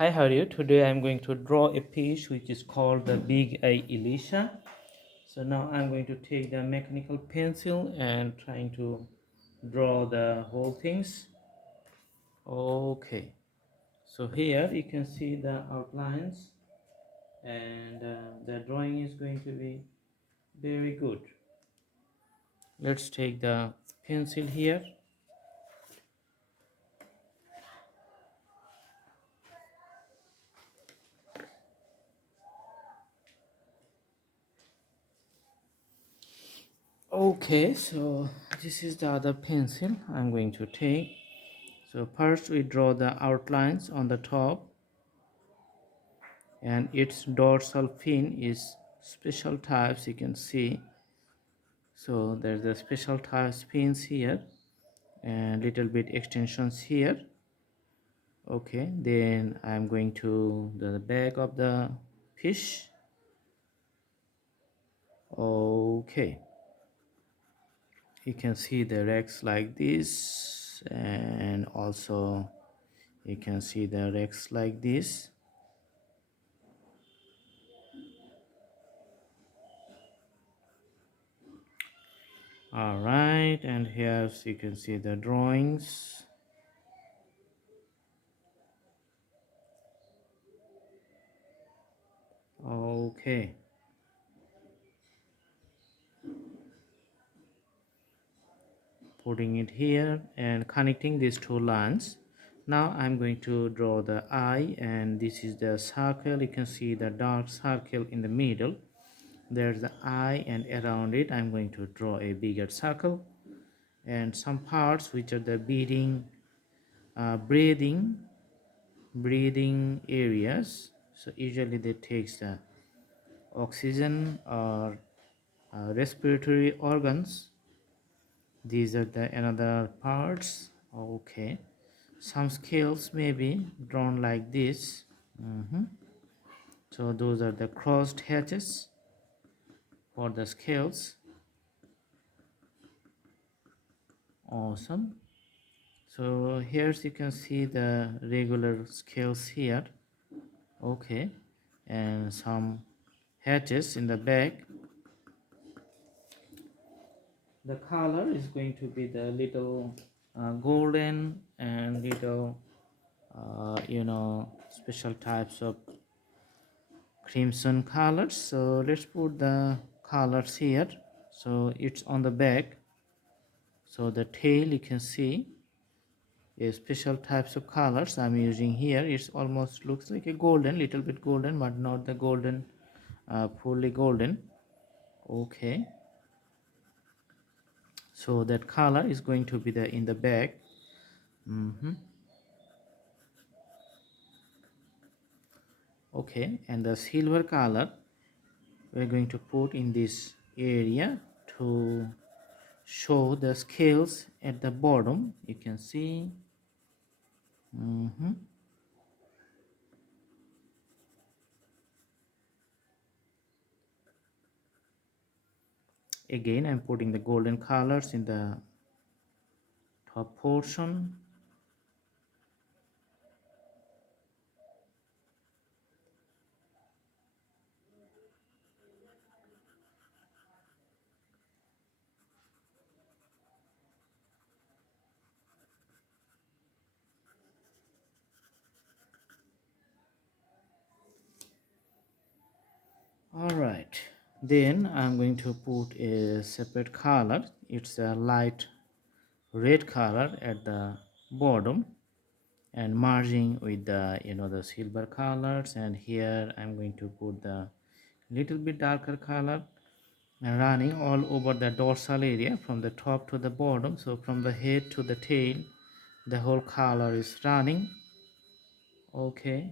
Hi, how are you? Today I'm going to draw a fish which is called the big eye ilisha. So now I'm going to take the mechanical pencil and trying to draw the whole things. Okay, so here you can see the outlines and the drawing is going to be very good. Let's take the pencil here. Okay, so this is the other pencil I'm going to take. So first we draw the outlines on the top, and its dorsal fin is special types, you can see. So there's the special types fins here and little bit extensions here. Okay, then I'm going to the back of the fish. Okay, you can see the legs like this, and also you can see the legs like this. All right, and here you can see the drawings. Okay, putting it here and connecting these two lines. Now I'm going to draw the eye, and this is the circle. You can see the dark circle in the middle. There's the eye, and around it I'm going to draw a bigger circle and some parts which are the breathing areas. So usually they takes the oxygen or respiratory organs. These are the another parts. Okay, some scales may be drawn like this. So those are the crossed hatches for the scales. Awesome. So here you can see the regular scales here. Okay, and some hatches in the back. The color is going to be the little golden and little special types of crimson colors. So let's put the colors here. So it's on the back. So the tail, you can see a special types of colors I'm using here. It's almost looks like a golden, little bit golden, but not the golden, fully golden. Okay, so that color is going to be the in the back. Okay, and the silver color we're going to put in this area to show the scales at the bottom, you can see. Again, I'm putting the golden colors in the top portion. All right, then I'm going to put a separate color. It's a light red color at the bottom and merging with the the silver colors. And here I'm going to put the little bit darker color running all over the dorsal area from the top to the bottom. So from the head to the tail, the whole color is running. Okay,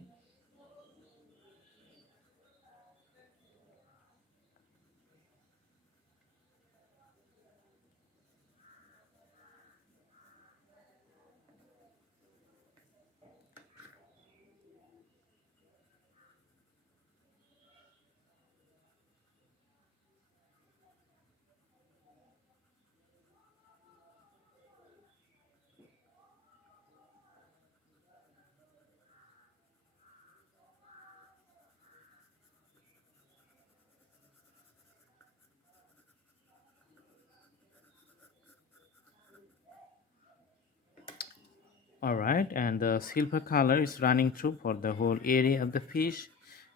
Alright, and the silver color is running through for the whole area of the fish.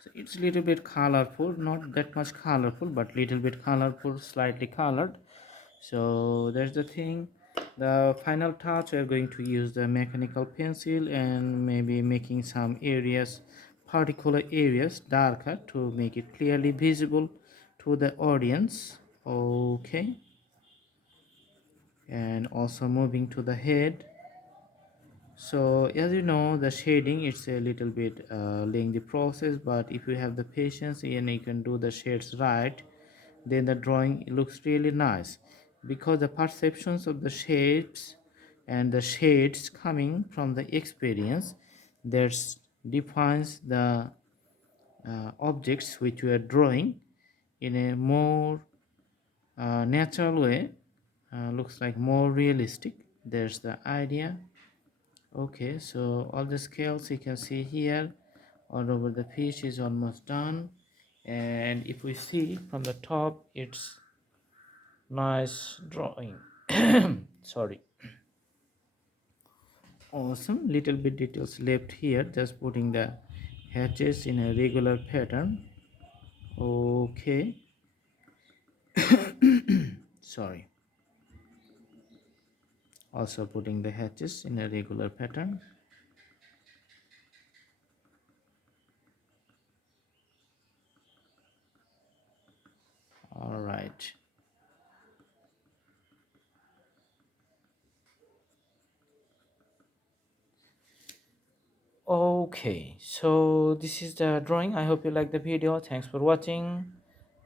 So it's a little bit colorful, not that much colorful, but little bit colorful, slightly colored. So that's the thing. The final touch, we are going to use the mechanical pencil and maybe making some areas, particular areas darker to make it clearly visible to the audience. Okay, and also moving to the head. So as you know, the shading, it's a little bit lengthy process, but if you have the patience and you can do the shades right, then the drawing looks really nice, because the perceptions of the shapes and the shades coming from the experience, that defines the objects which we are drawing in a more natural way, looks like more realistic. There's the idea. Okay, so all the scales you can see here all over the fish is almost done, and if we see from the top, it's nice drawing. Sorry. Awesome. Little bit details left here, just putting the hatches in a regular pattern. Okay. Sorry. Also putting the hatches in a regular pattern. All right. Okay, so this is the drawing. I hope you like the video. Thanks for watching.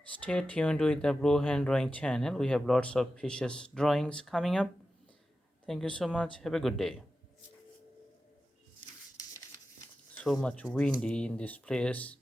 Stay tuned with the Blue Hand Drawing channel. We have lots of fishes drawings coming up. Thank you so much. Have a good day. So much windy in this place.